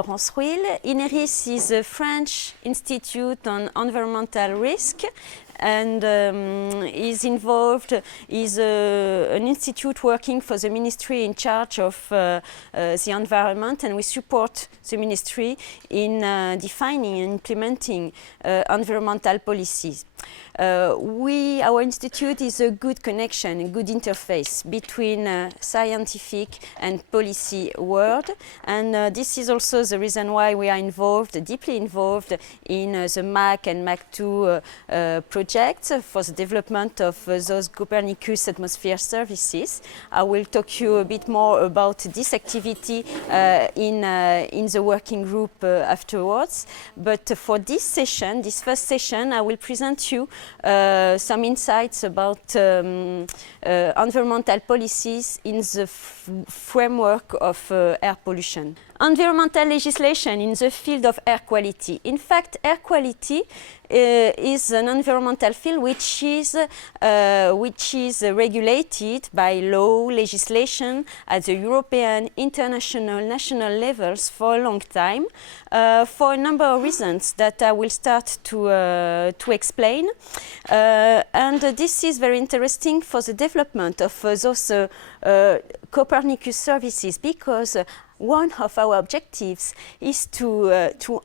Laurence Rouil. INERIS is a French institute on environmental risk, and is an institute working for the ministry in charge of the environment, and we support the ministry in defining and implementing environmental policies. Our institute is a good connection, a good interface between scientific and policy world, and this is also the reason why we are deeply involved in the MAC and MAC2 projects for the development of those Copernicus atmosphere services. I will talk to you a bit more about this activity in the working group afterwards. But for this first session, I will present you some insights about environmental policies in the framework of air pollution. Environmental legislation in the field of air quality. In fact, air quality is an environmental field which is regulated by law, legislation at the European, international, national levels for a long time, for a number of reasons that I will start to explain. And this is very interesting for the development of those Copernicus services, because one of our objectives is to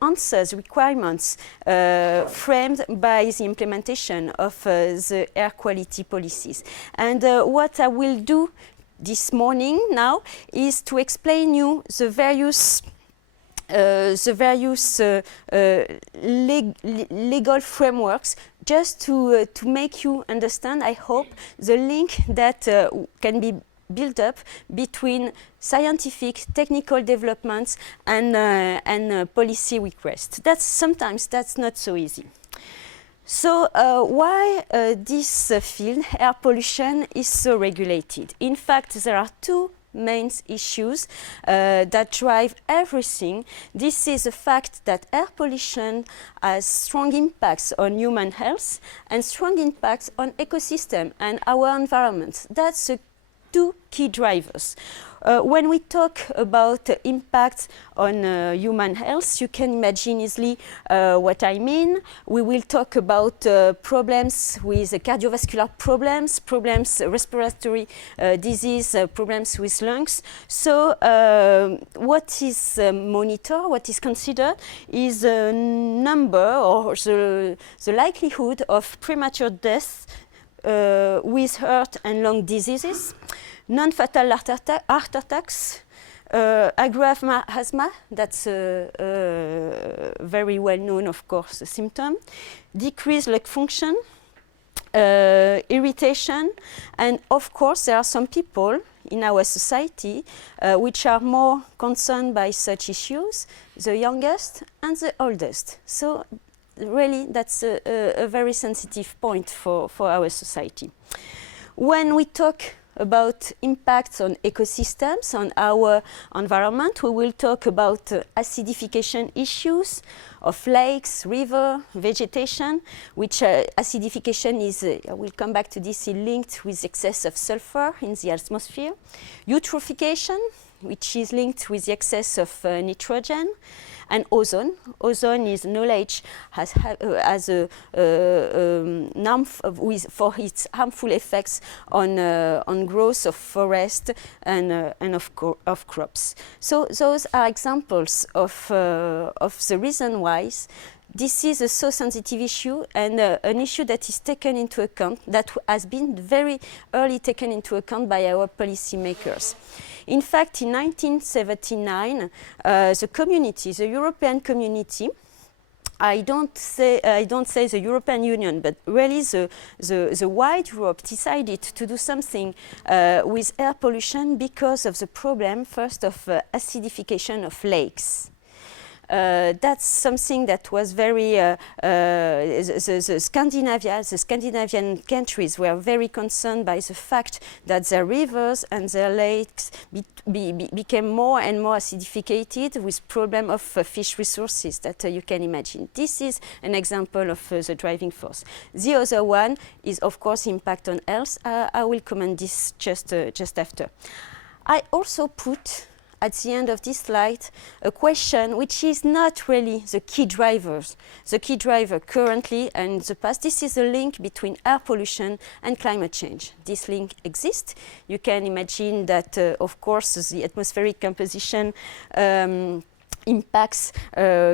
answer the requirements framed by the implementation of the air quality policies. And what I will do this morning now is to explain you the various legal frameworks, just to make you understand, I hope, the link that can be built up between scientific, technical developments and policy requests. Sometimes that's not so easy. So why this field, air pollution, is so regulated? In fact, there are two main issues that drive everything. This is the fact that air pollution has strong impacts on human health and strong impacts on ecosystem and our environment. That's the two key drivers. When we talk about impact on human health, you can imagine easily what I mean. We will talk about problems with cardiovascular problems, respiratory disease, problems with lungs. So what is monitored, what is considered, is a number or the likelihood of premature death with heart and lung diseases, non-fatal heart attacks, aggrave asthma, that's very well known, of course, symptom, decreased lung function, irritation, and of course there are some people in our society which are more concerned by such issues, the youngest and the oldest. So really that's a very sensitive point for our society. When we talk about impacts on ecosystems, on our environment, we will talk about acidification issues of lakes, river, vegetation, which acidification is, I will come back to this, linked with excess of sulfur in the atmosphere. Eutrophication, which is linked with the excess of nitrogen. And ozone. Ozone is knowledge for its harmful effects on growth of forest and of crops. So those are examples of the reason why this is a so sensitive issue, and an issue that is taken into account, that has been very early taken into account by our policymakers. In fact, in 1979, the European community, I don't say the European Union, but really the wide Europe decided to do something with air pollution because of the problem, first, of acidification of lakes. That's something that was very, the Scandinavian countries were very concerned by the fact that their rivers and their lakes became more and more acidified with problem of fish resources that you can imagine. This is an example of the driving force. The other one is, of course, impact on health. I will comment this just after. I also put at the end of this slide a question which is not really the key drivers. The key driver currently and in the past, this is a link between air pollution and climate change. This link exists. You can imagine that, of course, the atmospheric composition impacts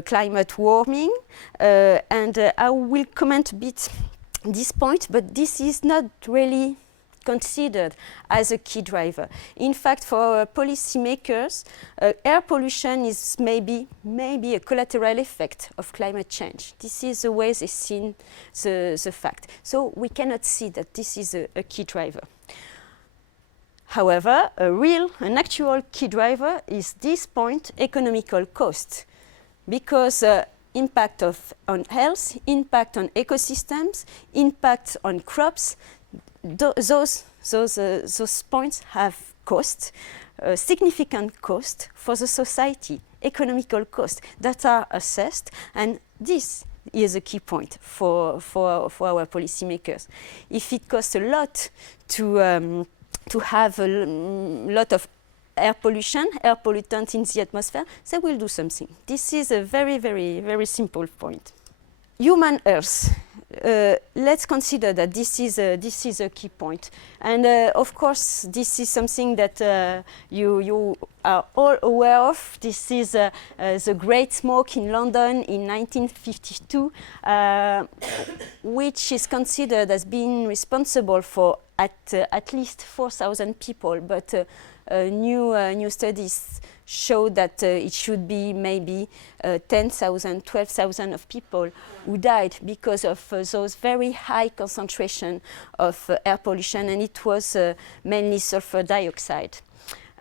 climate warming, and I will comment a bit this point, but this is not really considered as a key driver. In fact, for policymakers, air pollution is maybe a collateral effect of climate change. This is the way they see the fact. So we cannot see that this is a key driver. However, an actual key driver is this point, economical cost, because impact on health, impact on ecosystems, impact on crops, those points have cost, significant cost for the society, economical cost that are assessed, and this is a key point for our policymakers. If it costs a lot to have a lot of air pollution, air pollutant in the atmosphere, they will do something. This is a very, very, very simple point. Human health. Let's consider that this is a key point, and of course this is something that you are all aware of. This is the Great Smoke in London in 1952, which is considered as being responsible for at least 4,000 people, but new studies show that it should be maybe 10,000, 12,000 of people who died because of those very high concentration of air pollution, and it was mainly sulfur dioxide.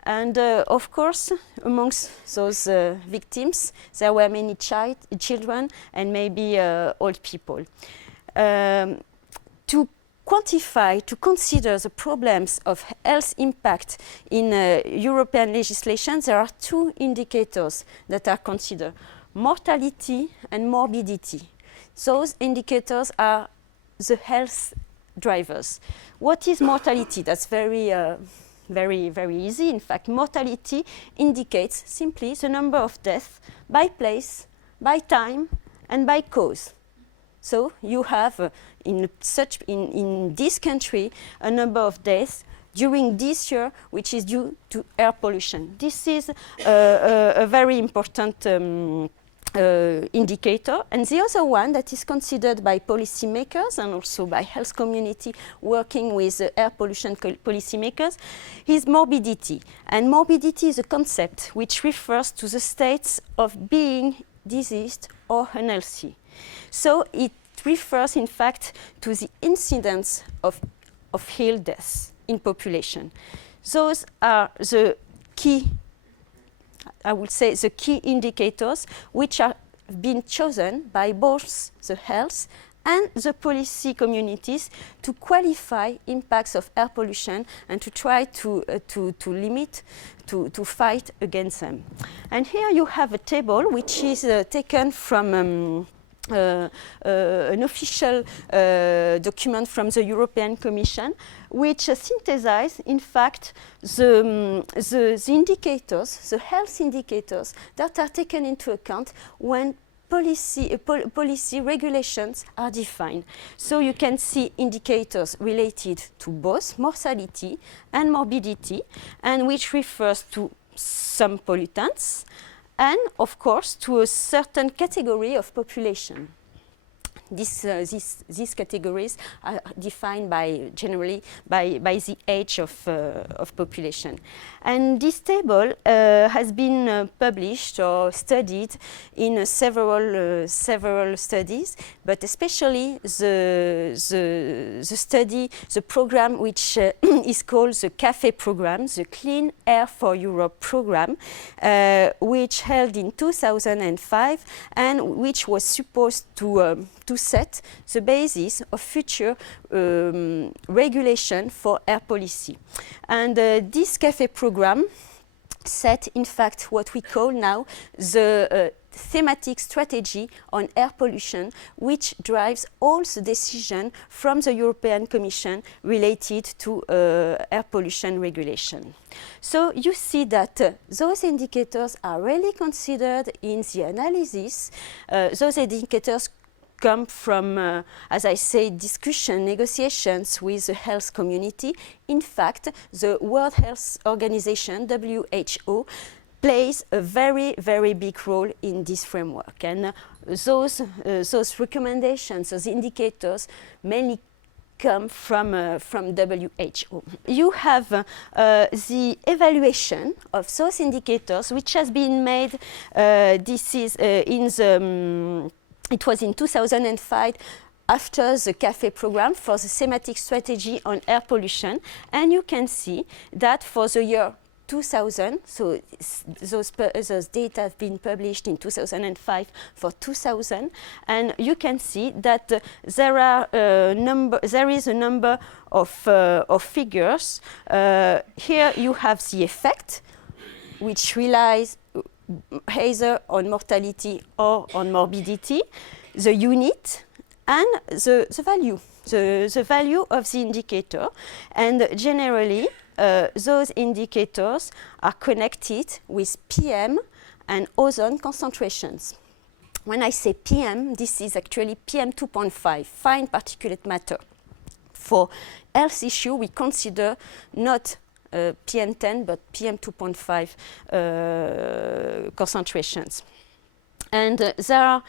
And of course, amongst those victims, there were many children and maybe old people. To quantify, to consider the problems of health impact in European legislation, there are two indicators that are considered: mortality and morbidity. Those indicators are the health drivers. What is mortality? That's very easy. In fact, mortality indicates simply the number of deaths by place, by time, and by cause. So you have in this country a number of deaths during this year which is due to air pollution. This is a very important indicator. And the other one that is considered by policymakers and also by health community working with air pollution policymakers is morbidity. And morbidity is a concept which refers to the states of being diseased or unhealthy. So it refers, in fact, to the incidence of ill deaths in population. Those are the key, I would say, the key indicators which are being chosen by both the health and the policy communities to qualify impacts of air pollution and to try to limit, to fight against them. And here you have a table which is taken from an official document from the European Commission, which synthesizes, in fact, the indicators, the health indicators that are taken into account when policy regulations are defined. So you can see indicators related to both mortality and morbidity, and which refers to some pollutants, and of course to a certain category of population. These categories are defined generally by the age of population. And this table has been published or studied in several studies, but especially the program which is called the CAFE program, the Clean Air for Europe program, which held in 2005 and which was supposed to set the basis of future regulation for air policy. And this CAFE program set, in fact, what we call now the thematic strategy on air pollution, which drives all the decision from the European Commission related to air pollution regulation. So you see that those indicators are really considered in the analysis. Those indicators come from, as I say, discussion, negotiations with the health community. In fact, the World Health Organization, WHO, plays a very, very big role in this framework. And those recommendations, those indicators, mainly come from WHO. You have the evaluation of those indicators, which has been made. This is in the it was in 2005 after the CAFE program for the thematic strategy on air pollution. And you can see that for the year 2000, so those data have been published in 2005 for 2000, and you can see that there is a number of figures. Here you have the effect, which relies either on mortality or on morbidity, the unit, and the value, the value of the indicator. And generally, those indicators are connected with PM and ozone concentrations. When I say PM, this is actually PM 2.5, fine particulate matter. For health issue, we consider not PM10 but PM 2.5 concentrations. And there are,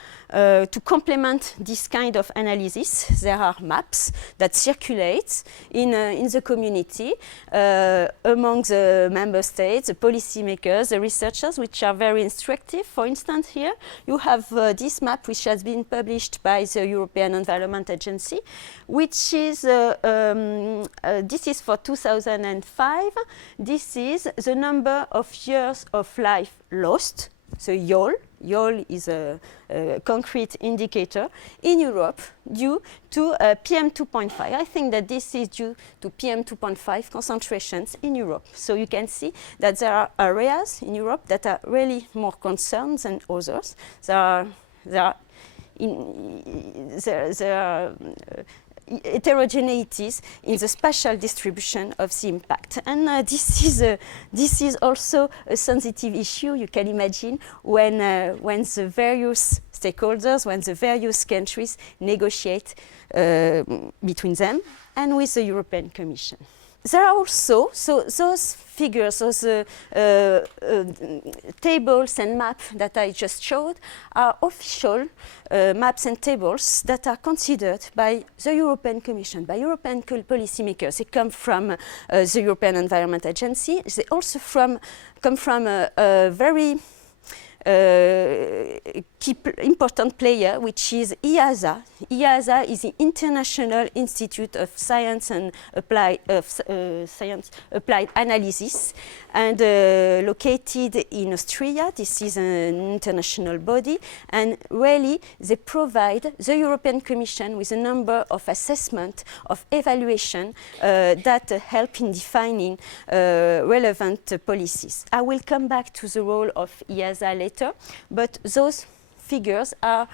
to complement this kind of analysis, there are maps that circulate in the community among the member states, the policymakers, the researchers, which are very instructive. For instance, here you have this map which has been published by the European Environment Agency, which is, this is for 2005. This is the number of years of life lost, so YOL. YOL is a concrete indicator in Europe due to PM 2.5. I think that this is due to PM 2.5 concentrations in Europe. So you can see that there are areas in Europe that are really more concerned than others. There are heterogeneities in the spatial distribution of the impact. And this is also a sensitive issue, you can imagine, when the various stakeholders, when the various countries negotiate between them and with the European Commission. There are also, so those figures, those tables and maps that I just showed are official maps and tables that are considered by the European Commission, by European policymakers. They come from the European Environment Agency. They also come from a very key important player, which is EASA. EASA is the International Institute of Science and Applied Analysis, and located in Austria. This is an international body, and really they provide the European Commission with a number of assessment, of evaluation that help in defining relevant policies. I will come back to the role of EASA later, but those figures are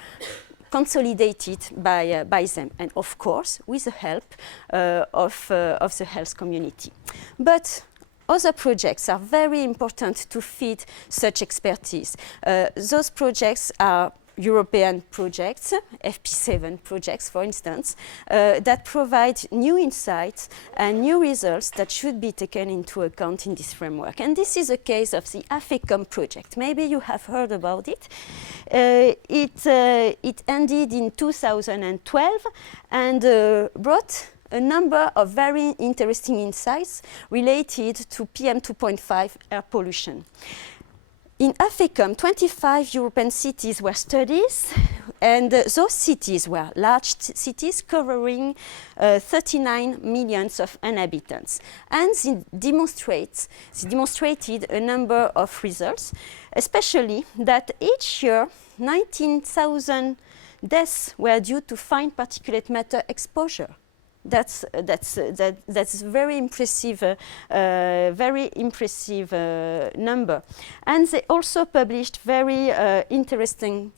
consolidated by them, and of course with the help of the health community. But other projects are very important to feed such expertise. Those projects are European projects, FP7 projects, for instance, that provide new insights and new results that should be taken into account in this framework. And this is a case of the AFECOM project. Maybe you have heard about it. It ended in 2012 and brought a number of very interesting insights related to PM 2.5 air pollution. In AFECOM, 25 European cities were studied, and those cities were large cities covering 39 million of inhabitants. And they demonstrated a number of results, especially that each year 19,000 deaths were due to fine particulate matter exposure. That's very impressive number. And they also published very interesting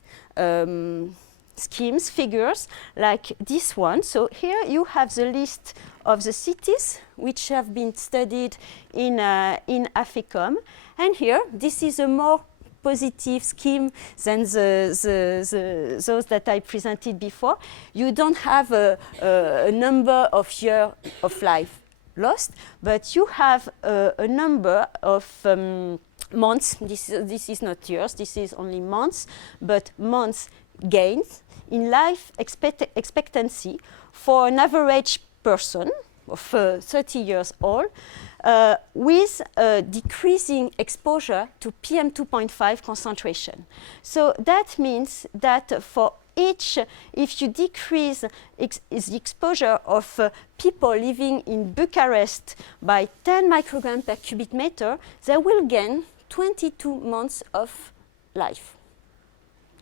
schemes, figures, like this one. So here you have the list of the cities which have been studied in AFECOM. And here, this is a more positive scheme than those that I presented before. You don't have a number of years of life lost, but you have a number of months. This is not years, this is only months, but months gained in life expectancy for an average person of 30 years old, with decreasing exposure to PM2.5 concentration. So that means that for each, if you decrease the exposure of people living in Bucharest by 10 micrograms per cubic meter, they will gain 22 months of life.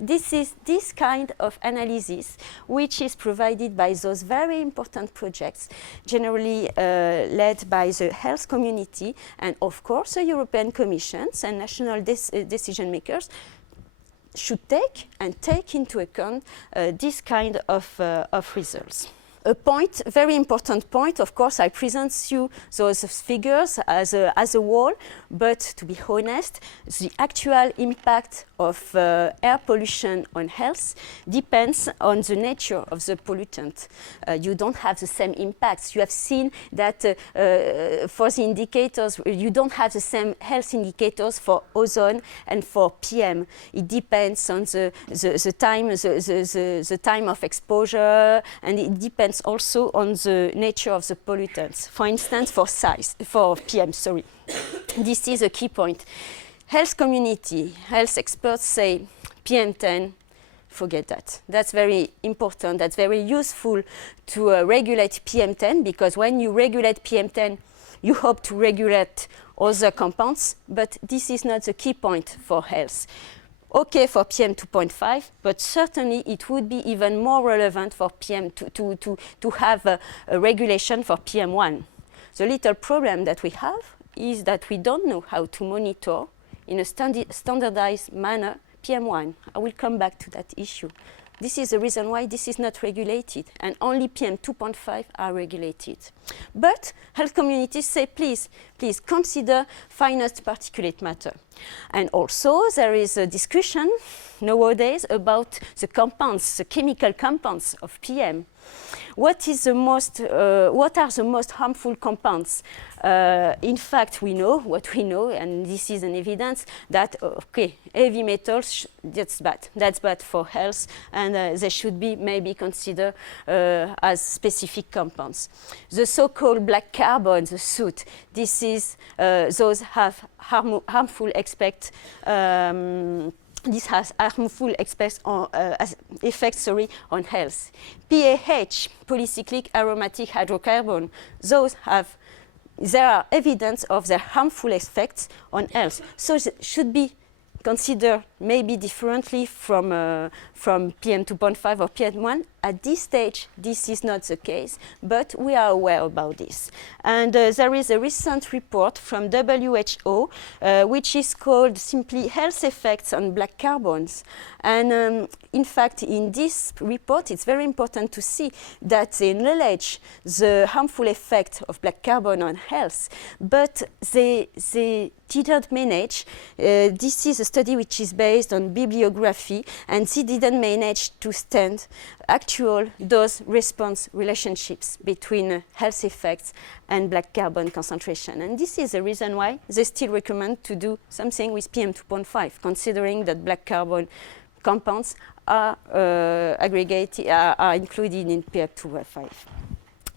This is this kind of analysis which is provided by those very important projects, generally led by the health community and of course the European Commissions and national decision makers should take into account this kind of results. A point, very important point, of course, I present you those figures as a whole, but to be honest, the actual impact of air pollution on health depends on the nature of the pollutant. You don't have the same impacts. You have seen that for the indicators, you don't have the same health indicators for ozone and for PM. It depends on the time of exposure, and it depends also on the nature of the pollutants. For instance, for PM, sorry. This is a key point. Health community, health experts say PM10, forget that. That's very important. That's very useful to regulate PM10, because when you regulate PM10, you hope to regulate other compounds, but this is not the key point for health. Okay for PM2.5, but certainly it would be even more relevant for PM to have a regulation for PM1. The little problem that we have is that we don't know how to monitor in a standardized manner PM1. I will come back to that issue. This is the reason why this is not regulated, and only PM2.5 are regulated. But health communities say, please consider finest particulate matter. And also there is a discussion nowadays about the compounds, the chemical compounds of PM. What are the most harmful compounds? In fact, we know what we know, and this is an evidence that heavy metals, that's bad. That's bad for health, and they should be maybe considered as specific compounds. The so-called black carbon, the soot, this is those have harmful effects. This has harmful effects on health. PAH, polycyclic aromatic hydrocarbon, there are evidence of their harmful effects on health. So it should be considered maybe differently from PM2.5 or PM1. At this stage, this is not the case, but we are aware about this. And there is a recent report from WHO, which is called simply Health Effects on Black Carbons. And in fact, in this report, it's very important to see that they acknowledge the harmful effect of black carbon on health, but they didn't manage. This is a study which is based on bibliography, and they didn't manage to stand actual dose-response relationships between health effects and black carbon concentration. And this is the reason why they still recommend to do something with PM2.5, considering that black carbon compounds are included in PM2.5.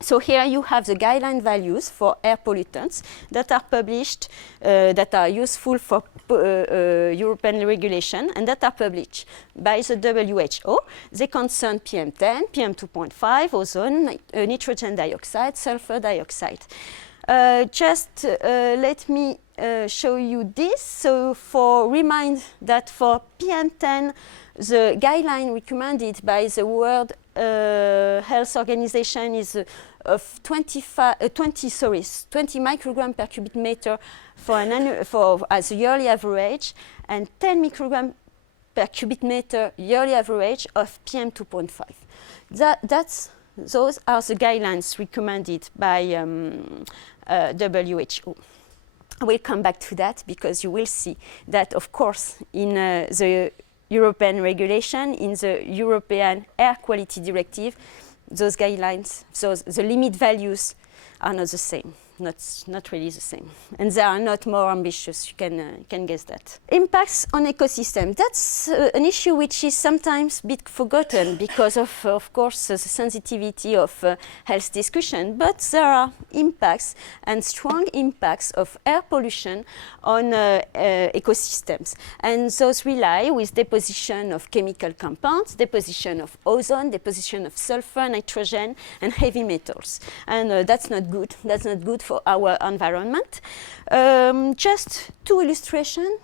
So here you have the guideline values for air pollutants that are published, that are useful for European regulation, and that are published by the WHO. They concern PM10, PM2.5, ozone, nitrogen dioxide, sulfur dioxide. Let me show you this. So remind that for PM10, the guideline recommended by the World Health Organization is of 20 microgram per cubic meter as a yearly average, and 10 microgram per cubic meter yearly average of PM2.5. Those are the guidelines recommended by WHO. We'll come back to that because you will see that, of course, in the European regulation, in the European Air Quality Directive, those guidelines, so the limit values are not the same. Not really the same. And they are not more ambitious, you can guess that. Impacts on ecosystem. That's an issue which is sometimes a bit forgotten because of course, the sensitivity of health discussion, but there are impacts and strong impacts of air pollution on ecosystems. And those rely with deposition of chemical compounds, deposition of ozone, deposition of sulfur, nitrogen, and heavy metals. And that's not good. That's not good for our environment. Just two illustrations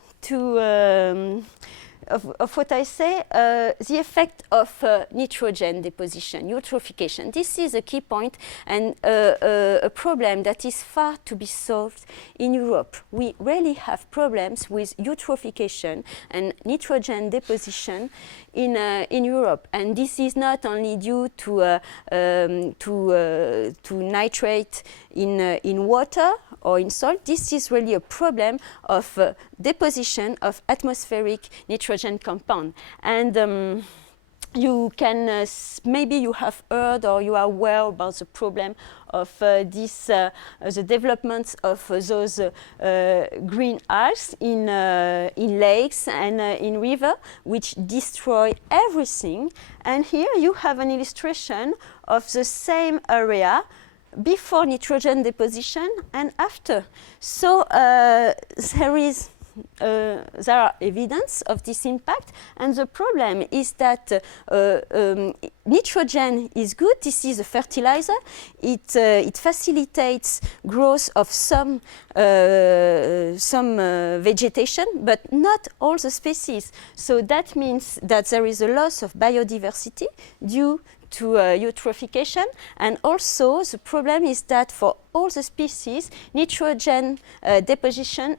of what I say, the effect of nitrogen deposition, eutrophication. This is a key point and a problem that is far to be solved in Europe. We rarely have problems with eutrophication and nitrogen deposition in Europe, and this is not only due to nitrate in water or in salt. This is really a problem of deposition of atmospheric nitrogen compound. And you can, maybe you have heard or you are aware about the problem of the development of those green algae in lakes and in river, which destroy everything. And here you have an illustration of the same area before nitrogen deposition and after. So there are evidence of this impact, and the problem is that nitrogen is good. This is a fertilizer. It facilitates growth of some vegetation, but not all the species. So that means that there is a loss of biodiversity due to eutrophication, and also the problem is that for all the species, nitrogen deposition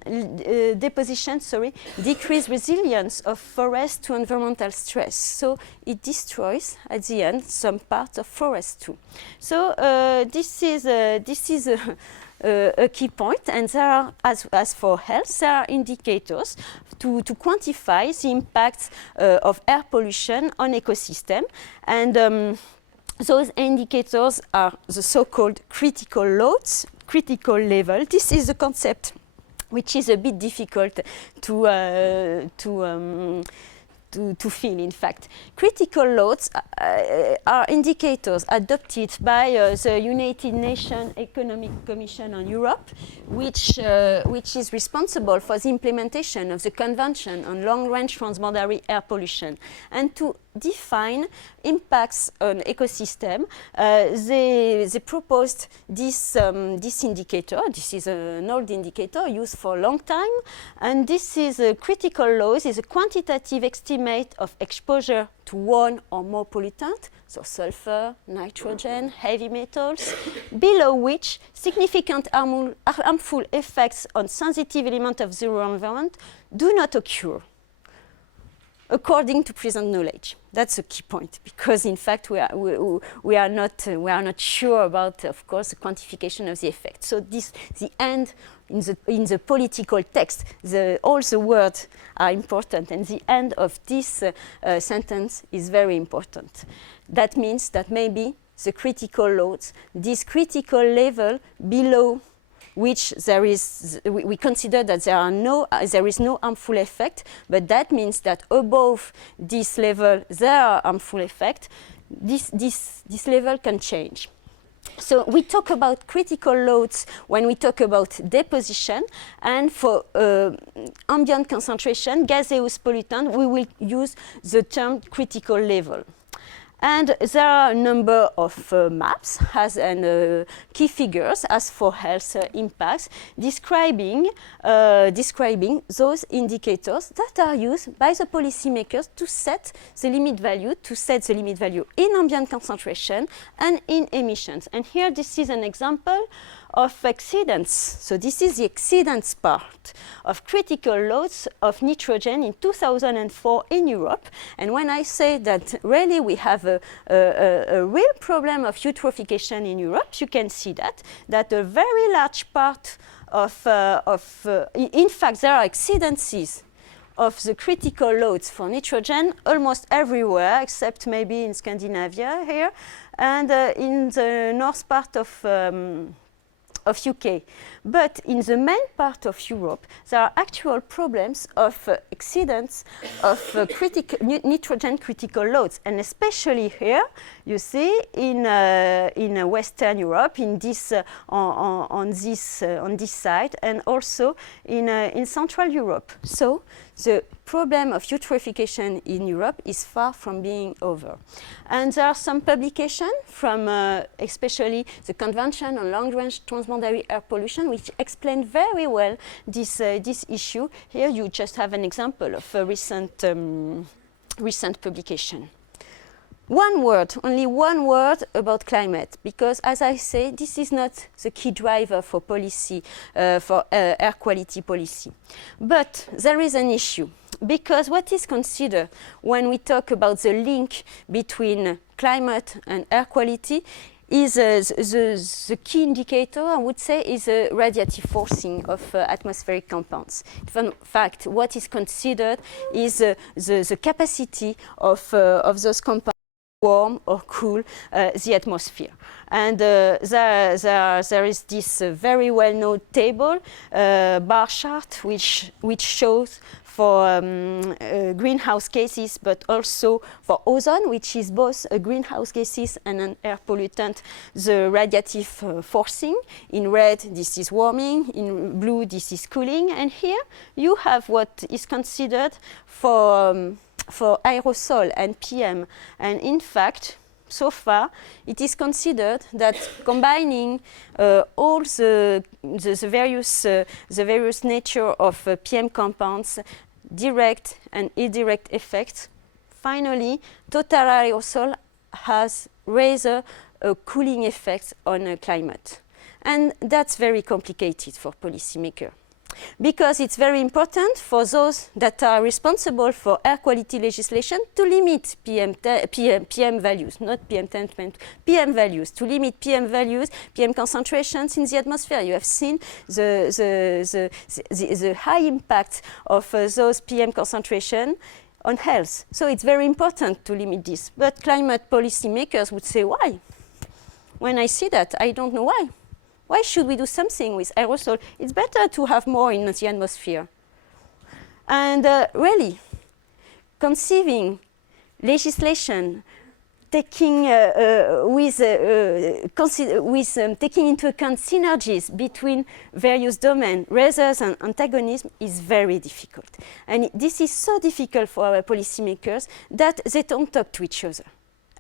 decrease resilience of forest to environmental stress. So it destroys at the end some parts of forest too. So this is a key point, and there are, as for health, there are indicators to quantify the impacts of air pollution on ecosystem, and those indicators are the so-called critical loads, critical level. This is a concept which is a bit difficult to feel, in fact. Critical loads are indicators adopted by the United Nations Economic Commission on Europe, which is responsible for the implementation of the Convention on Long-Range Transboundary Air Pollution. And to define impacts on ecosystem, they proposed this indicator. This is an old indicator used for a long time, and this is a critical load, is a quantitative estimate of exposure to one or more pollutant, so sulfur, nitrogen, heavy metals, below which significant harmful effects on sensitive elements of the environment do not occur, according to present knowledge. That's a key point, because in fact we are not sure about, of course, the quantification of the effect. So the end in the political text, all the words are important, and the end of this sentence is very important. That means that maybe the critical loads, this critical level below which we consider that there is no harmful effect, but that means that above this level there are harmful effects. This level can change. So we talk about critical loads when we talk about deposition, and for ambient concentration, gaseous pollutant, we will use the term critical level. And there are a number of maps and key figures as for health impacts describing those indicators that are used by the policymakers to set the limit value in ambient concentration and in emissions. And here this is an example of exceedance. So this is the exceedance part of critical loads of nitrogen in 2004 in Europe. And when I say that really we have a real problem of eutrophication in Europe, you can see that a very large part in fact, there are exceedances of the critical loads for nitrogen almost everywhere, except maybe in Scandinavia here, and in the north part of UK. But in the main part of Europe, there are actual problems of exceedance of nitrogen critical loads, and especially here, you see in Western Europe, in this on this side, and also in Central Europe. So the problem of eutrophication in Europe is far from being over. And there are some publications from especially the Convention on Long-Range Transboundary Air Pollution, which explain very well this issue. Here you just have an example of a recent publication. Only one word about climate, because as I say, this is not the key driver for policy, for air quality policy. But there is an issue, because what is considered when we talk about the link between climate and air quality is the key indicator, I would say, is the radiative forcing of atmospheric compounds. In fact, what is considered is the capacity of those compounds warm or cool the atmosphere. And there is this very well-known table, bar chart, which shows for greenhouse gases, but also for ozone, which is both a greenhouse gases and an air pollutant, the radiative forcing. In red, this is warming. In blue, this is cooling. And here you have what is considered for aerosol and PM. And in fact, so far, it is considered that combining all the various nature of PM compounds, direct and indirect effects, finally, total aerosol has rather a cooling effect on climate. And that's very complicated for policymakers, because it's very important for those that are responsible for air quality legislation to limit PM values, not PM10, PM values, to limit PM values, PM concentrations in the atmosphere. You have seen the high impact of those PM concentration on health. So it's very important to limit this. But climate policymakers would say, why? When I see that, I don't know why. Why should we do something with aerosol? It's better to have more in the atmosphere. And really, conceiving legislation taking taking into account synergies between various domains rather than antagonism is very difficult. And this is so difficult for our policymakers that they don't talk to each other.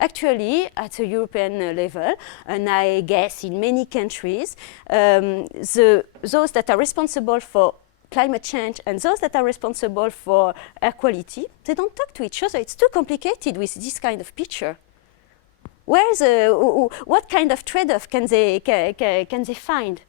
Actually, at a European level, and I guess in many countries, those that are responsible for climate change and those that are responsible for air quality, they don't talk to each other. It's too complicated with this kind of picture. What kind of trade-off can they find?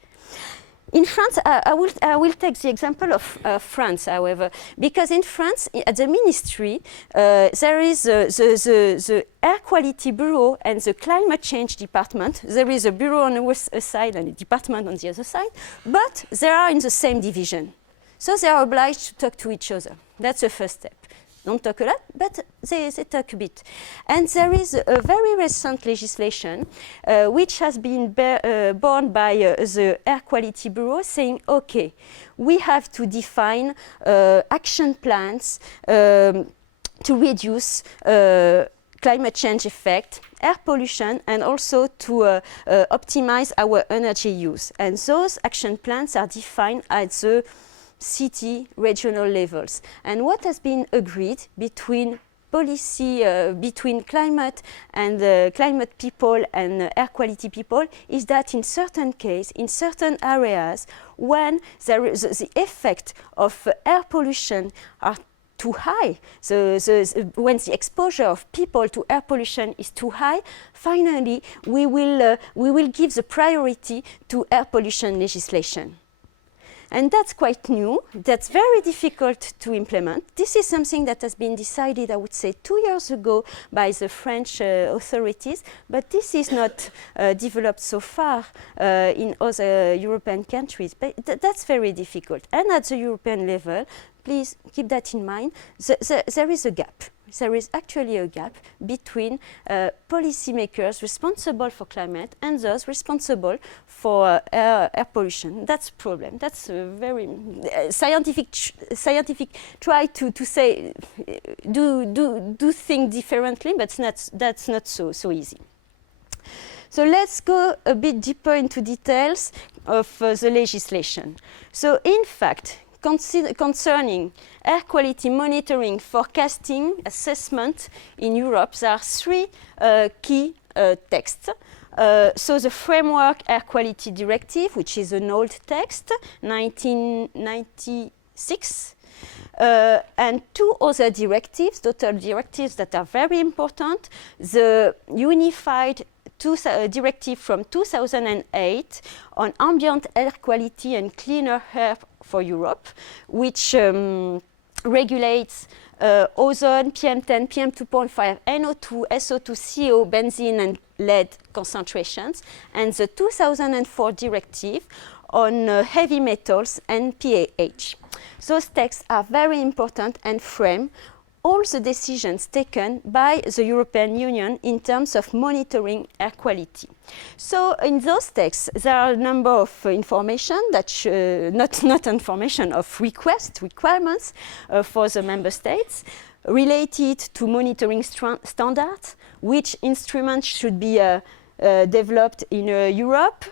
In France, I will take the example of France, however, because in France, at the ministry, there is the Air Quality Bureau and the Climate Change Department. There is a bureau on one side and a department on the other side, but they are in the same division. So they are obliged to talk to each other. That's the first step. Don't talk a lot, but they talk a bit. And there is a very recent legislation which has been borne by the Air Quality Bureau saying, okay, we have to define action plans to reduce climate change effect, air pollution, and also to optimize our energy use. And those action plans are defined at the city, regional levels. And what has been agreed between policy between climate and climate people and air quality people is that in certain cases, in certain areas, when there is the effect of air pollution are too high, when the exposure of people to air pollution is too high, finally we will give the priority to air pollution legislation. And that's quite new. That's very difficult to implement. This is something that has been decided, I would say, 2 years ago by the French authorities, but this is not developed so far in other European countries. But that's very difficult. And at the European level, please keep that in mind, there is a gap. There is actually a gap between policymakers responsible for climate and those responsible for air pollution. That's a problem. That's a very scientific try to say do things differently, but that's not so easy. So let's go a bit deeper into details of the legislation. So in fact, concerning air quality monitoring, forecasting, assessment in Europe, there are 3 key texts. So the Framework Air Quality Directive, which is an old text, 1996, and 2 other directives, total directives that are very important. The Unified Directive from 2008 on ambient air quality and cleaner air for Europe, which regulates ozone, PM10, PM2.5, NO2, SO2, CO, benzene and lead concentrations, and the 2004 directive on heavy metals and PAH. Those texts are very important and frame all the decisions taken by the European Union in terms of monitoring air quality. So in those texts, there are a number of information that not information of requirements for the member states related to monitoring standards, which instruments should be developed in Europe,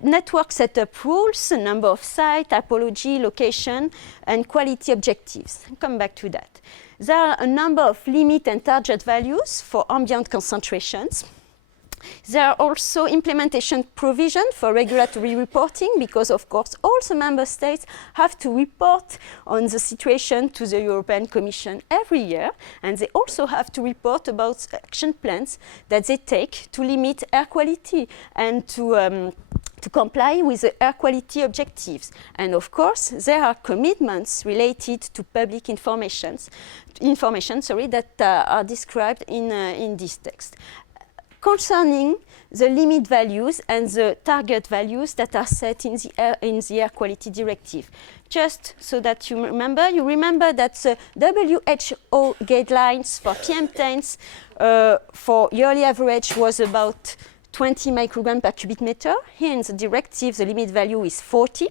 network setup rules, number of sites, typology, location, and quality objectives. I'll come back to that. There are a number of limit and target values for ambient concentrations. There are also implementation provisions for regulatory reporting because, of course, all the member states have to report on the situation to the European Commission every year, and they also have to report about action plans that they take to limit air quality and to comply with the air quality objectives. And of course, there are commitments related to public information that are described in this text. Concerning the limit values and the target values that are set in the air quality directive. Just so that you remember that the WHO guidelines for PM10s for yearly average was about 20 micrograms per cubic meter. Here in the directive, the limit value is 40.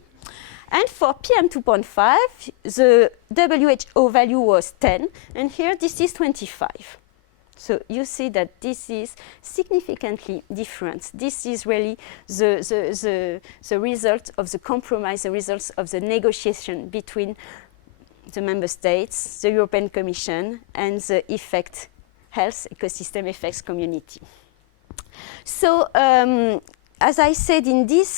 And for PM2.5, the WHO value was 10, and here this is 25. So you see that this is significantly different. This is really the result of the compromise, the results of the negotiation between the member states, the European Commission, and the health ecosystem effects community. So as I said,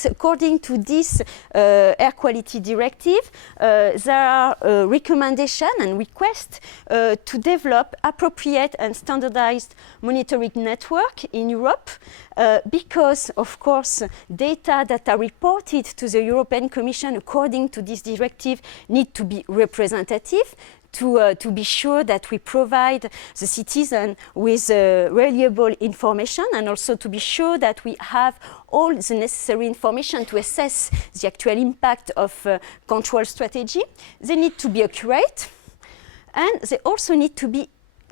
according to this air quality directive, there are recommendations and requests to develop appropriate and standardized monitoring network in Europe because, of course, data that are reported to the European Commission according to this directive need to be representative, to be sure that we provide the citizen with reliable information, and also to be sure that we have all the necessary information to assess the actual impact of control strategy. They need to be accurate, and they also need to be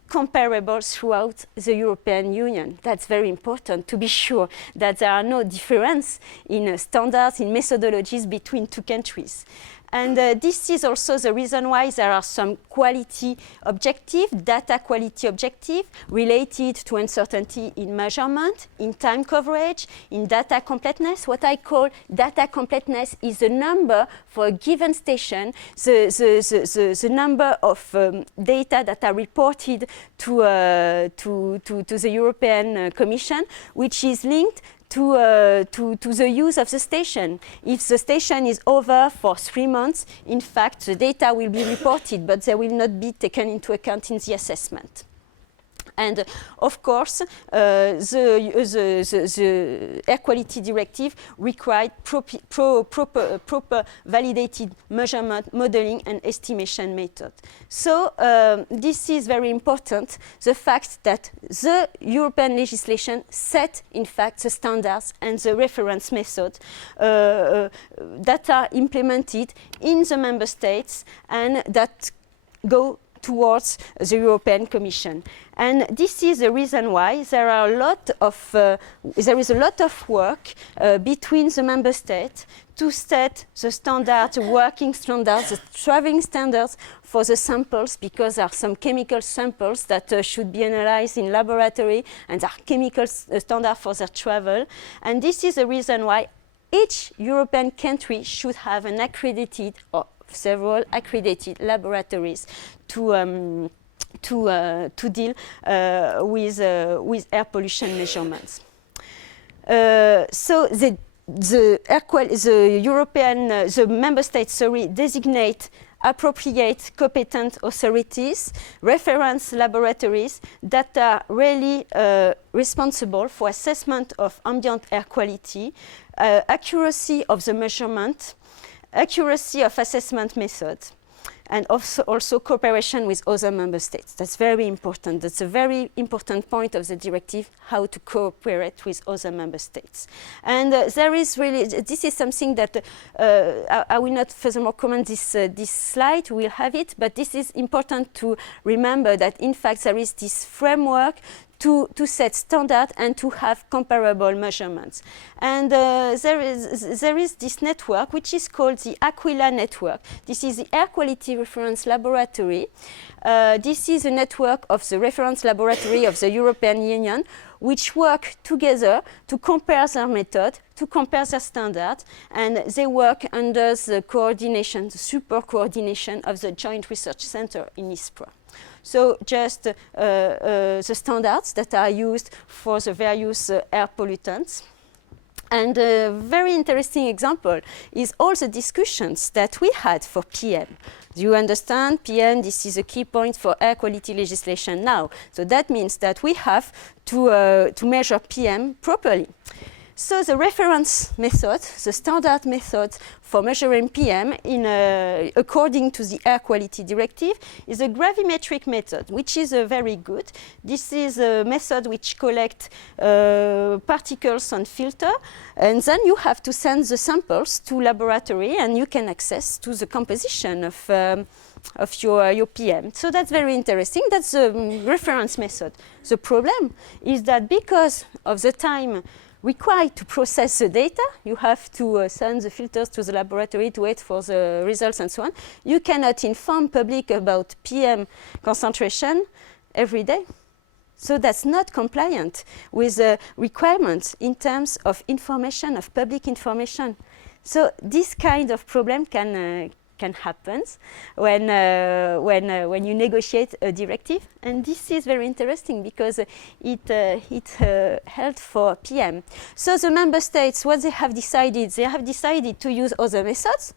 comparable throughout the European Union. That's very important to be sure that there are no differences in standards, in methodologies between 2 countries. And this is also the reason why there are some quality objective, data quality objective, related to uncertainty in measurement, in time coverage, in data completeness. What I call data completeness is the number for a given station, the number of data that are reported to the European Commission, which is linked to the use of the station. If the station is over for 3 months, in fact, the data will be reported, but they will not be taken into account in the assessment. And of course, the air quality directive required proper validated measurement, modeling, and estimation method. So this is very important, the fact that the European legislation set, in fact, the standards and the reference method that are implemented in the member states and that go towards the European Commission. And this is the reason why there is a lot of work between the member states to set the standards, working standards, the traveling standards for the samples, because there are some chemical samples that should be analyzed in laboratory, and there are chemical standards for their travel. And this is the reason why each European country should have an accredited or several accredited laboratories to deal with air pollution measurements. So the member states designate appropriate competent authorities, reference laboratories that are really responsible for assessment of ambient air quality, accuracy of the measurement, accuracy of assessment methods, and also cooperation with other member states. That's very important. That's a very important point of the directive, how to cooperate with other member states. And there is really, this is something that I will not furthermore comment this slide, we'll have it, but this is important to remember that in fact there is this framework to set standard and to have comparable measurements. And there is this network which is called the Aquila network. This is the Air Quality Reference Laboratory. This is a network of the reference laboratory of the European Union, which work together to compare their method, to compare their standards, and they work under the coordination, the super coordination of the Joint Research Center in ISPRA. So just the standards that are used for the various air pollutants. And a very interesting example is all the discussions that we had for PM. Do you understand? PM, this is a key point for air quality legislation now. So that means that we have to measure PM properly. So the reference method, the standard method for measuring PM according to the Air Quality Directive is a gravimetric method, which is very good. This is a method which collects particles on filter, and then you have to send the samples to laboratory and you can access to the composition of your PM. So that's very interesting. That's the reference method. The problem is that because of the time required to process the data, you have to send the filters to the laboratory to wait for the results and so on. You cannot inform public about PM concentration every day. So that's not compliant with the requirements in terms of information, of public information. So this kind of problem can happen when you negotiate a directive, and this is very interesting because it held for PM. So the member states, what they have decided to use other methods.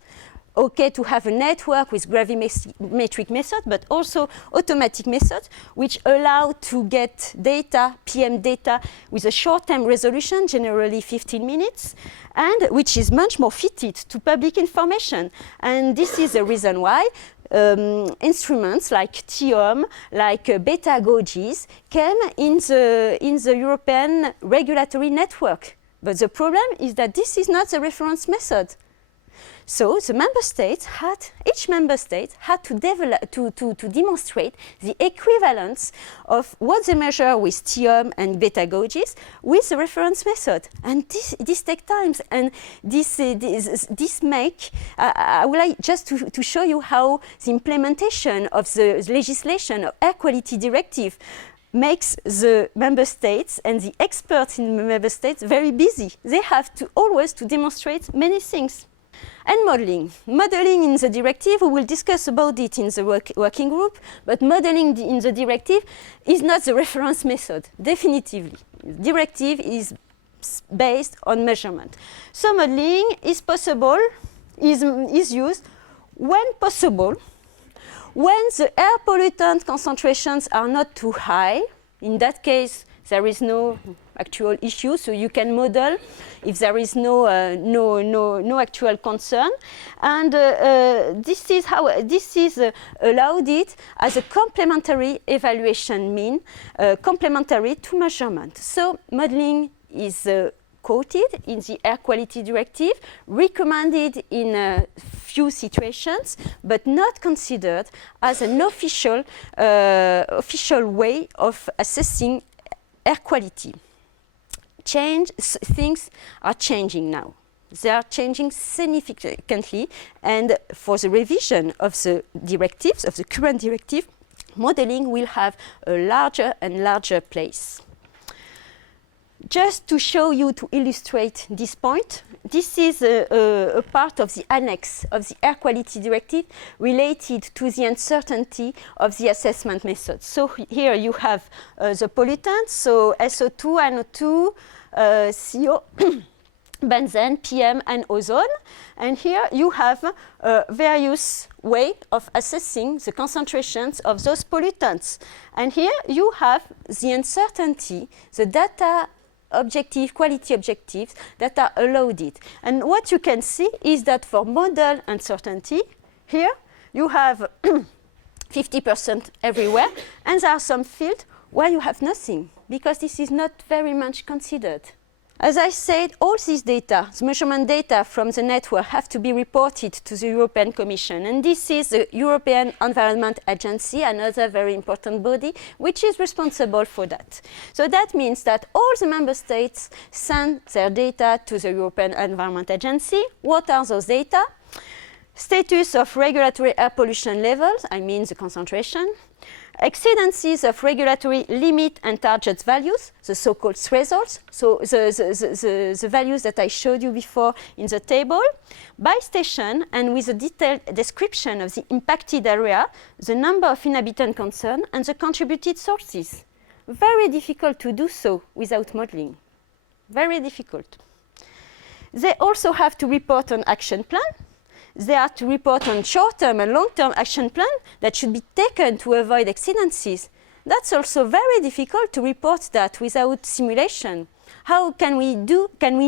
Okay, to have a network with gravimetric method, but also automatic method, which allow to get data, PM data, with a short-term resolution, generally 15 minutes, and which is much more fitted to public information. And this is the reason why instruments like TIOM, like beta gauges, came in the European regulatory network. But the problem is that this is not the reference method. So the member states each member state had to develop, to demonstrate the equivalence of what they measure with TIOM and beta gauges with the reference method. And this takes time, and this make, I would like just to show you how the implementation of the legislation of air quality directive makes the member states and the experts in the member states very busy. They have to always to demonstrate many things. And modeling. Modeling in the directive, we will discuss about it in the working group, but modeling in the directive is not the reference method, definitively. Directive is based on measurement. So modeling is possible, is used when possible, when the air pollutant concentrations are not too high. In that case, there is no actual issue, so you can model if there is no actual concern. And this is allowed it as a complementary evaluation mean, complementary to measurement. So modeling is quoted in the air quality directive, recommended in a few situations, but not considered as an official way of assessing air quality. Things are changing now. They are changing significantly, and for the revision of the directives, of the current directive, modeling will have a larger and larger place. Just to show you, to illustrate this point, this is a part of the annex of the air quality directive related to the uncertainty of the assessment method. So here you have the pollutants, so SO2, NO2, CO, benzene, PM, and ozone. And here you have various ways of assessing the concentrations of those pollutants. And here you have the uncertainty, the data objective, quality objectives that are allowed it. And what you can see is that for model uncertainty, here you have 50% everywhere, and there are some fields where you have nothing, because this is not very much considered. As I said, all this data, the measurement data from the network, have to be reported to the European Commission. And this is the European Environment Agency, another very important body, which is responsible for that. So that means that all the member states send their data to the European Environment Agency. What are those data? Status of regulatory air pollution levels, I mean the concentration. Exceedances of regulatory limit and target values, the so-called thresholds, so the values that I showed you before in the table, by station, and with a detailed description of the impacted area, the number of inhabitants concerned, and the contributed sources. Very difficult to do so without modeling. Very difficult. They also have to report on action plan. They are to report on short-term and long-term action plan that should be taken to avoid exceedances. That's also very difficult to report that without simulation. How can we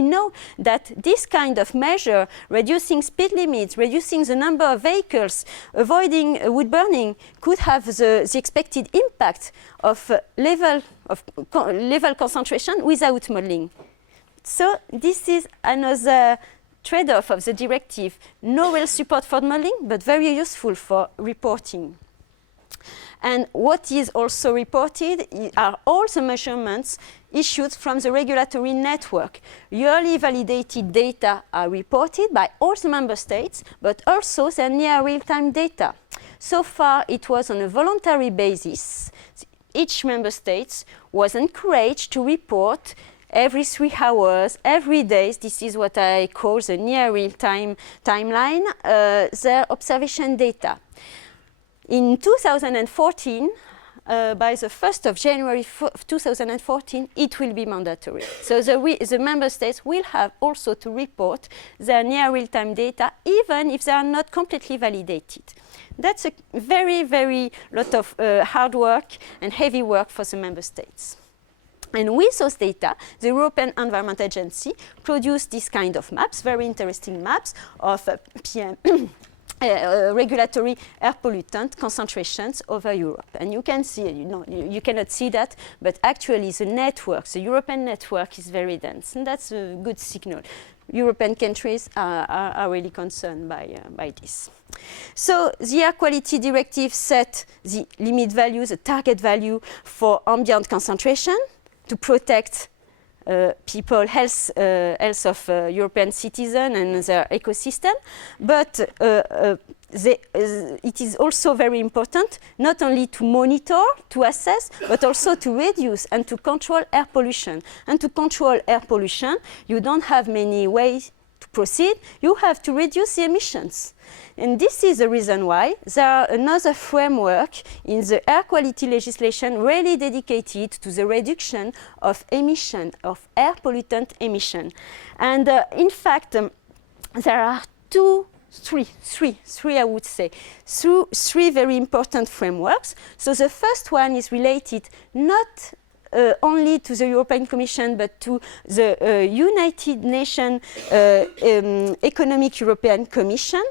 know that this kind of measure, reducing speed limits, reducing the number of vehicles, avoiding wood burning, could have the expected impact of level concentration without modeling? So this is another trade-off of the directive. No real support for modeling, but very useful for reporting. And what is also reported are all the measurements issued from the regulatory network. Yearly validated data are reported by all the member states, but also their near real-time data. So far, it was on a voluntary basis. Each member state was encouraged to report every 3 hours, every day. This is what I call the near real-time timeline, their observation data. In 2014, by the 1st of January 2014, it will be mandatory. So the member states will have also to report their near real-time data, even if they are not completely validated. That's a very, very lot of hard work and heavy work for the member states. And with those data, the European Environment Agency produced this kind of maps, very interesting maps of PM, regulatory air pollutant concentrations over Europe. And you can see, you cannot see that, but actually the network, the European network is very dense, and that's a good signal. European countries are really concerned by this. So the Air Quality Directive set the limit value, the target value for ambient concentration to protect people health of European citizens and their ecosystem, but it is also very important not only to monitor, to assess, but also to reduce and to control air pollution. And to control air pollution, you don't have many ways to proceed. You have to reduce the emissions. And this is the reason why there are another framework in the air quality legislation really dedicated to the reduction of emission, of air pollutant emission. And in fact, there are three, I would say, three very important frameworks. So the first one is related not only to the European Commission, but to the United Nations Economic European Commission.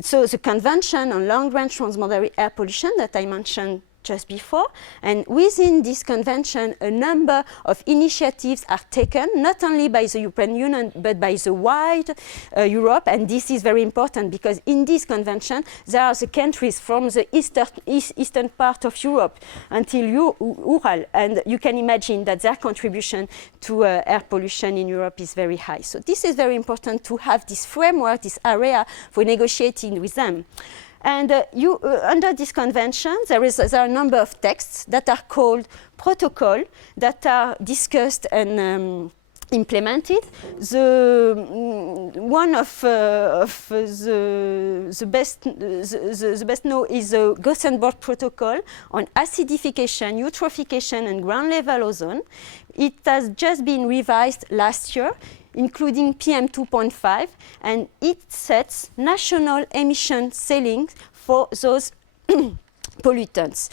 So the Convention on Long-Range Transboundary Air Pollution that I mentioned just before. And within this convention, a number of initiatives are taken, not only by the European Union, but by the wide Europe. And this is very important because in this convention, there are the countries from the eastern part of Europe until Ural. And you can imagine that their contribution to air pollution in Europe is very high. So this is very important to have this framework, this area for negotiating with them. And under this convention, there are a number of texts that are called protocol that are discussed and implemented. One of the best known is the Gothenburg Protocol on acidification, eutrophication, and ground level ozone. It has just been revised last year, including PM 2.5, and it sets national emission ceilings for those pollutants,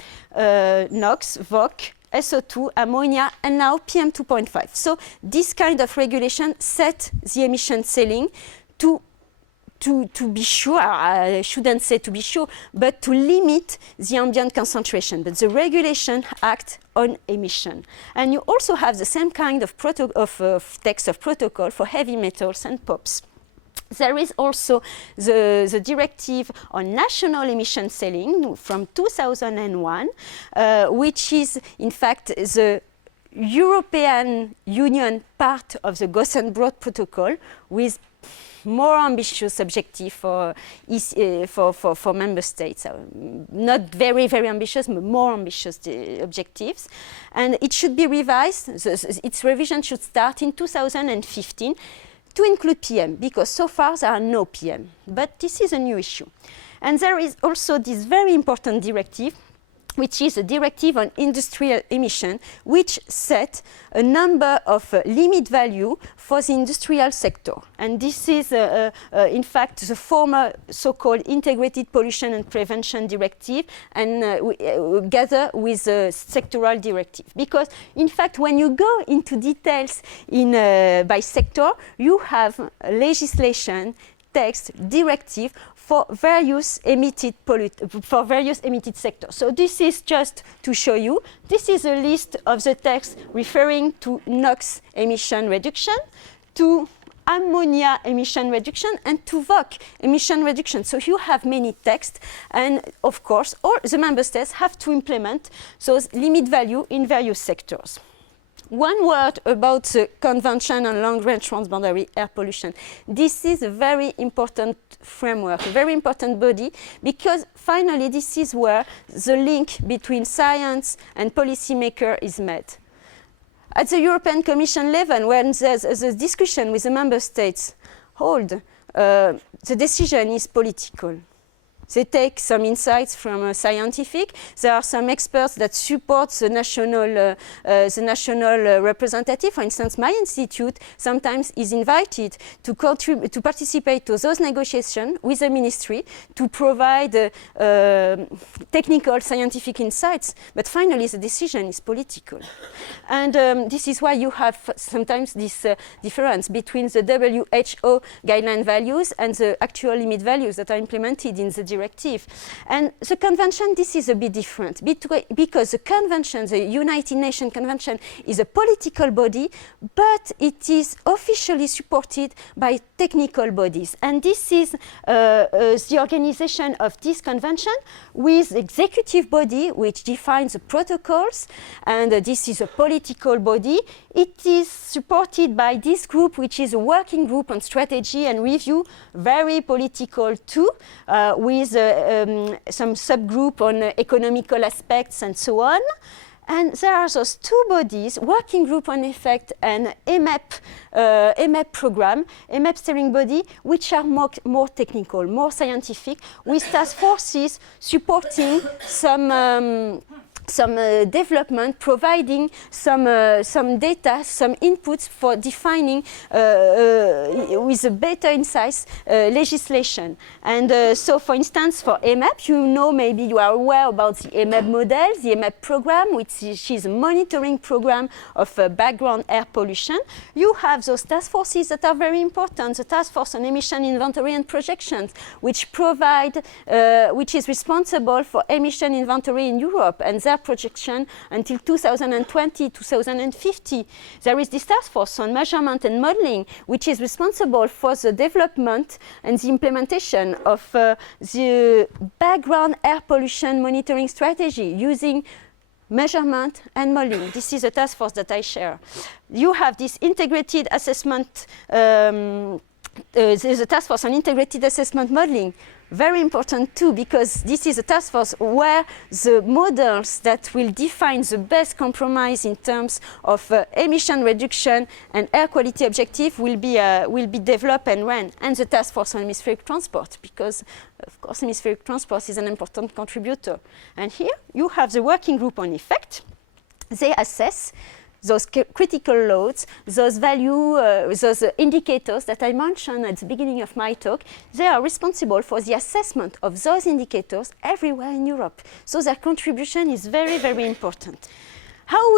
NOx, VOC, SO2, ammonia, and now PM 2.5. So this kind of regulation set the emission ceiling to be sure, I shouldn't say to be sure, but to limit the ambient concentration. But the regulation acts on emission. And you also have the same kind of text of protocol for heavy metals and POPs. There is also the directive on national emission ceiling from 2001, which is in fact the European Union part of the Gothenburg Protocol with more ambitious objective for member states. Not very, very ambitious, but more ambitious objectives. And it should be revised. Its revision should start in 2015 to include PM, because so far there are no PM. But this is a new issue. And there is also this very important directive, which is a directive on industrial emission, which set a number of limit value for the industrial sector. And this is, in fact, the former so-called Integrated Pollution and Prevention Directive, and together with the sectoral directive. Because, in fact, when you go into details by sector, you have legislation, text, directive for various emitted sectors. So this is just to show you. This is a list of the text referring to NOx emission reduction, to ammonia emission reduction, and to VOC emission reduction. So you have many texts, and of course, all the member states have to implement those limit value in various sectors. One word about the Convention on Long-Range Transboundary Air Pollution. This is a very important framework, a very important body, because finally this is where the link between science and policymaker is made. At the European Commission level, when there's a discussion with the member states, the decision is political. They take some insights from scientific. There are some experts that support the national representative. For instance, my institute sometimes is invited to participate to those negotiations with the ministry to provide technical scientific insights. But finally, the decision is political. And this is why you have sometimes this difference between the WHO guideline values and the actual limit values that are implemented in the directive. directive. And the convention, this is a bit different because the convention, the United Nations Convention, is a political body, but it is officially supported by technical bodies. And this is the organization of this convention with the executive body, which defines the protocols, and this is a political body. It is supported by this group, which is a working group on strategy and review, very political too, with some subgroup on economical aspects and so on. And there are those two bodies, Working Group on Effect and EMEP program, EMEP steering body, which are more technical, more scientific, with task forces supporting some development, providing some data, some inputs for defining with a better insights legislation. And so, for instance, for EMEP, maybe you are aware about the EMEP model, the EMEP program, which is a monitoring program of background air pollution. You have those task forces that are very important. The Task Force on Emission Inventory and Projections, which is responsible for emission inventory in Europe and their projection until 2020, 2050. There is this task force on measurement and modeling, which is responsible for the development and the implementation of the background air pollution monitoring strategy using measurement and modeling. This is a task force that I share. You have this integrated assessment, there's a task force on integrated assessment modeling. Very important too, because this is a task force where the models that will define the best compromise in terms of emission reduction and air quality objective will be developed and run. And the task force on hemispheric transport, because of course hemispheric transport is an important contributor. And here you have the working group on effect. They assess those critical loads, those those indicators that I mentioned at the beginning of my talk. They are responsible for the assessment of those indicators everywhere in Europe. So their contribution is very, very important. How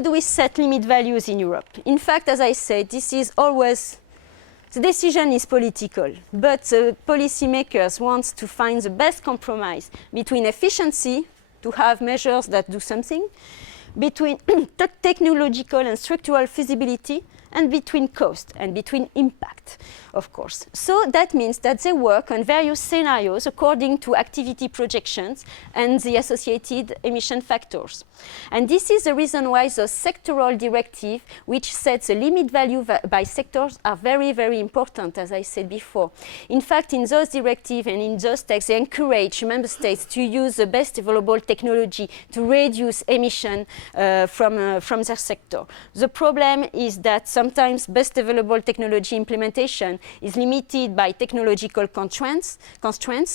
do we set limit values in Europe? In fact, as I said, this is always, the decision is political, but the policymakers want to find the best compromise between efficiency, to have measures that do something, between technological and structural feasibility, and between cost and between impact, of course. So that means that they work on various scenarios according to activity projections and the associated emission factors. And this is the reason why the sectoral directive, which sets a limit value by sectors, are very, very important, as I said before. In fact, in those directives and in those texts, they encourage member states to use the best available technology to reduce emission from their sector. The problem is that sometimes best available technology implementation is limited by technological constraints.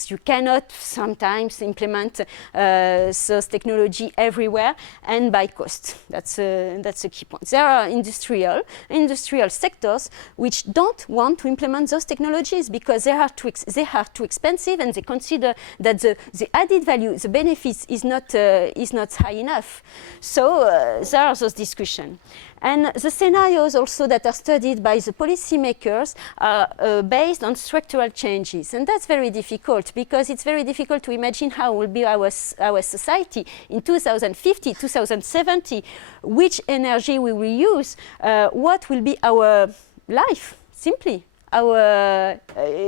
You cannot sometimes implement those technology everywhere, and by cost. That's a key point. There are industrial sectors which don't want to implement those technologies because they are too expensive, and they consider that the added value, the benefits, is not high enough. So there are those discussions. And the scenarios also that are studied by the policymakers are based on structural changes. And that's very difficult, because it's very difficult to imagine how will be our society in 2050, 2070, which energy we will use, what will be our life, simply. Our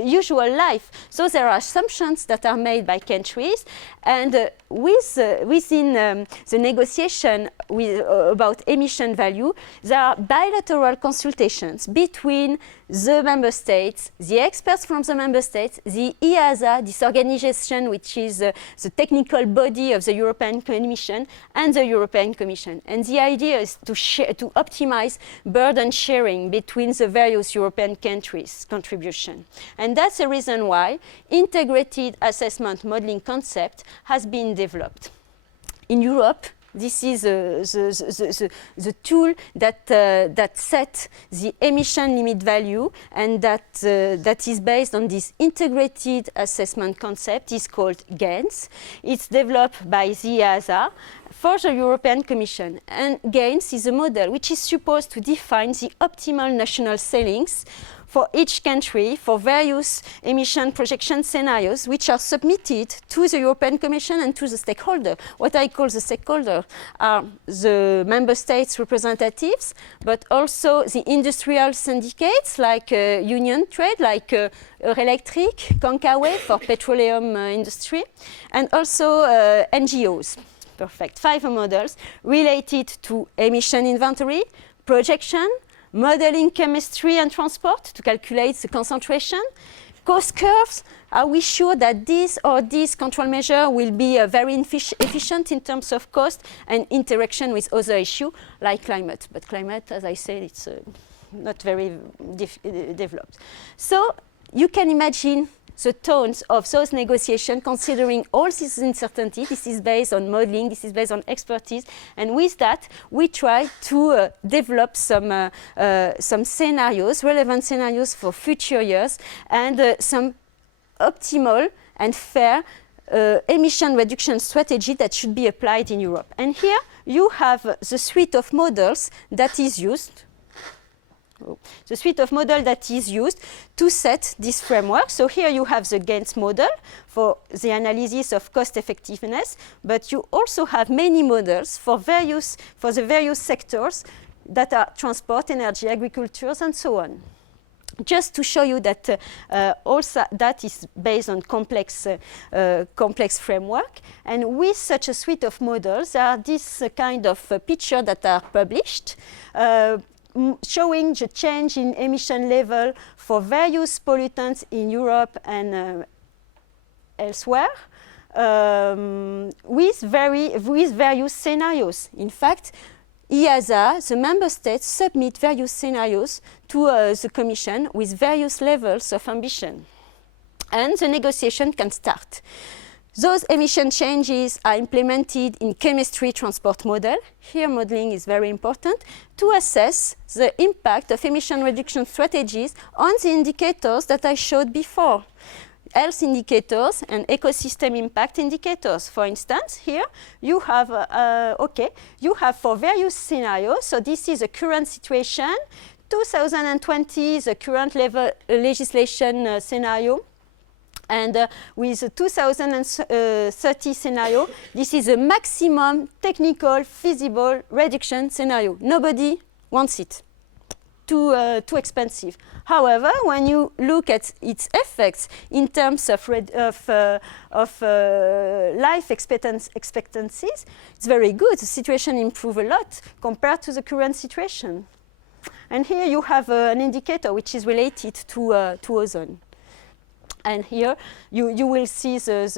usual life. So there are assumptions that are made by countries, and within the negotiation about emission value, there are bilateral consultations between the member states, the experts from the member states, the EASA, this organization which is the technical body of the European Commission, and the European Commission. And the idea is to optimize burden sharing between the various European countries' contribution. And that's the reason why integrated assessment modeling concept has been developed. In Europe, this is the tool that sets the emission limit value, and that is based on this integrated assessment concept. Is called GAINS. It's developed by the EASA for the European Commission. And GAINS is a model which is supposed to define the optimal national ceilings for each country for various emission projection scenarios, which are submitted to the European Commission and to the stakeholder. What I call the stakeholder are the member states' representatives, but also the industrial syndicates like Union Trade, like Eurelectric, Concawe for petroleum industry, and also NGOs. Perfect. 5 models related to emission inventory, projection, modeling chemistry and transport to calculate the concentration, cost curves. Are we sure that this or this control measure will be very efficient in terms of cost and interaction with other issues like climate? But climate, as I said, it's not very developed. So you can imagine the tones of those negotiations, considering all this uncertainty. This is based on modeling, this is based on expertise, and with that, we try to develop some scenarios, relevant scenarios for future years, and some optimal and fair emission reduction strategy that should be applied in Europe. And here you have the suite of models that is used. The suite of models that is used to set this framework. So here you have the GAINS model for the analysis of cost effectiveness, but you also have many models for the various sectors that are transport, energy, agriculture, and so on. Just to show you that also that is based on complex framework, and with such a suite of models, there are this kind of picture that are published. Showing the change in emission level for various pollutants in Europe and elsewhere, with various scenarios. In fact, EASA, the member states, submit various scenarios to the Commission with various levels of ambition. And the negotiation can start. Those emission changes are implemented in chemistry transport model. Here modeling is very important to assess the impact of emission reduction strategies on the indicators that I showed before. Health indicators and ecosystem impact indicators. For instance, here you have, you have for various scenarios, so this is the current situation, 2020 is the current legislation scenario, and with the 2030 scenario, this is a maximum technical feasible reduction scenario. Nobody wants it. Too expensive. However, when you look at its effects in terms of life expectancies, it's very good. The situation improves a lot compared to the current situation. And here you have an indicator which is related to ozone. And here you will see those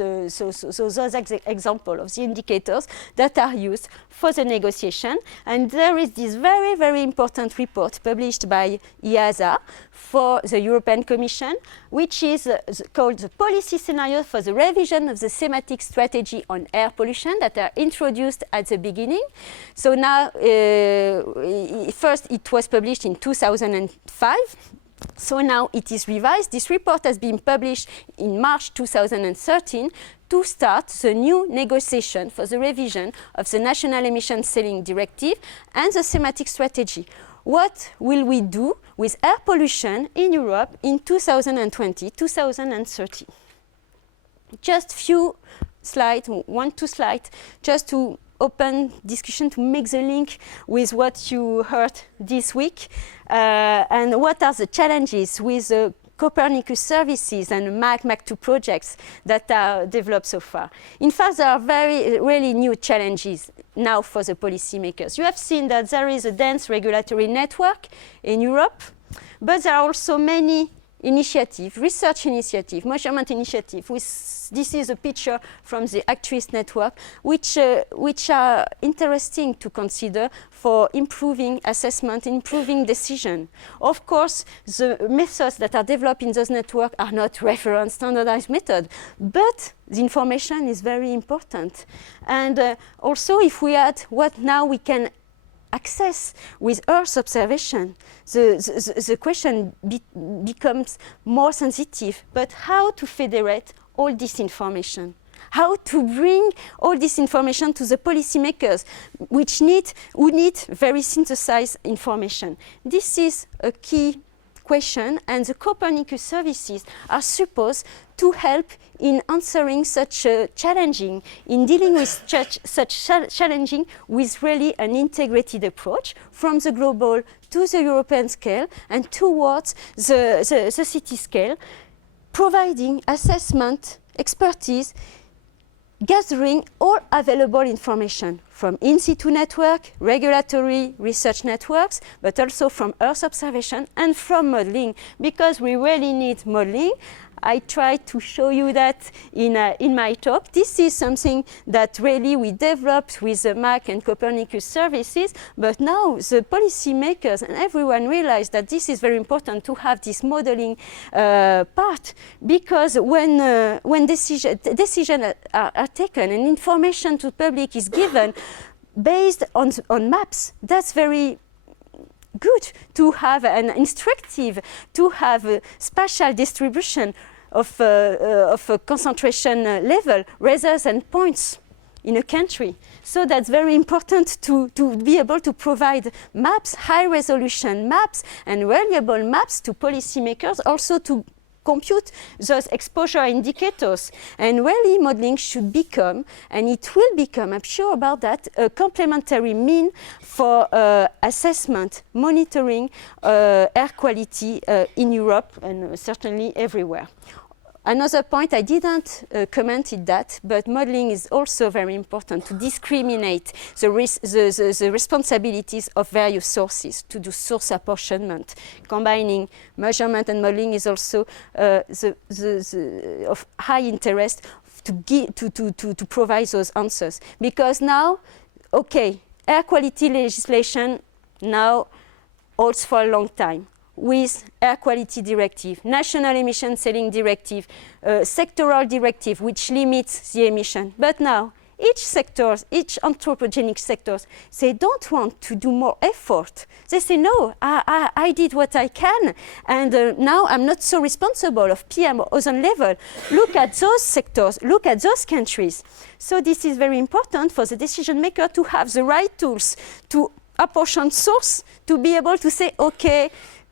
examples of the indicators that are used for the negotiation. And there is this very, very important report published by EASA for the European Commission, which is called the Policy Scenario for the Revision of the Thematic Strategy on Air Pollution that are introduced at the beginning. So now, first it was published in 2005. So now it is revised. This report has been published in March 2013 to start the new negotiation for the revision of the National Emission Selling Directive and the thematic strategy. What will we do with air pollution in Europe in 2020-2030? Just few slides, 1-2 slides, just to open discussion to make the link with what you heard this week and what are the challenges with the Copernicus services and MAC2 projects that are developed so far. In fact, there are really new challenges now for the policymakers. You have seen that there is a dense regulatory network in Europe, but there are also many initiative, research initiative, measurement initiative. This is a picture from the Actris network, which are interesting to consider for improving assessment, improving decision. Of course, the methods that are developed in those networks are not reference standardized method, but the information is very important. And also, if we add what now we can access with Earth observation, the question becomes more sensitive. But how to federate all this information? How to bring all this information to the policymakers, who need very synthesized information? This is a key question, and the Copernicus services are supposed to help in answering such challenging, in dealing with such challenging with really an integrated approach from the global to the European scale and towards the city scale, providing assessment, expertise, gathering all available information from in situ network, regulatory research networks, but also from Earth observation and from modeling, because we really need modeling. I tried to show you that in my talk. This is something that really we developed with the MAC and Copernicus services, but now the policymakers and everyone realize that this is very important to have this modeling part, because when decisions are taken and information to the public is given based on maps, that's very good to have an instructive, to have a spatial distribution of a concentration level rather than points in a country. So that's very important to be able to provide maps, high resolution maps and reliable maps to policymakers, also to compute those exposure indicators. And really modeling should become, and it will become, I'm sure about that, a complementary mean for assessment, monitoring air quality in Europe and certainly everywhere. Another point, I didn't comment on that, but modeling is also very important to discriminate the responsibilities of various sources, to do source apportionment. Combining measurement and modeling is also of high interest to provide those answers. Because now, okay, air quality legislation now holds for a long time, with air quality directive, national emission selling directive, sectoral directive which limits the emission. But now each anthropogenic sectors, they don't want to do more effort. They say, no, I did what I can, and now I'm not so responsible of PM or ozone level. Look at those sectors, look at those countries. So this is very important for the decision maker to have the right tools to apportion source, to be able to say, okay,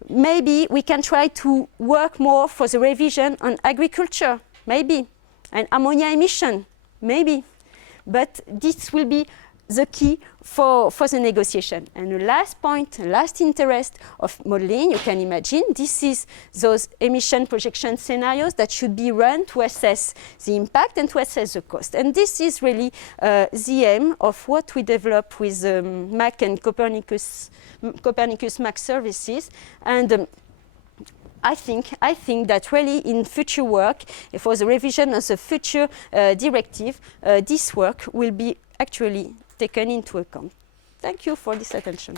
maybe we can try to work more for the revision on agriculture, maybe, and ammonia emission, maybe. But this will be the key for the negotiation. And the last point, last interest of modeling, you can imagine, this is those emission projection scenarios that should be run to assess the impact and to assess the cost. And this is really the aim of what we develop with MAC and Copernicus MAC services. And I think that really in future work, for the revision of the future directive, this work will be actually taken into account. Thank you for this attention.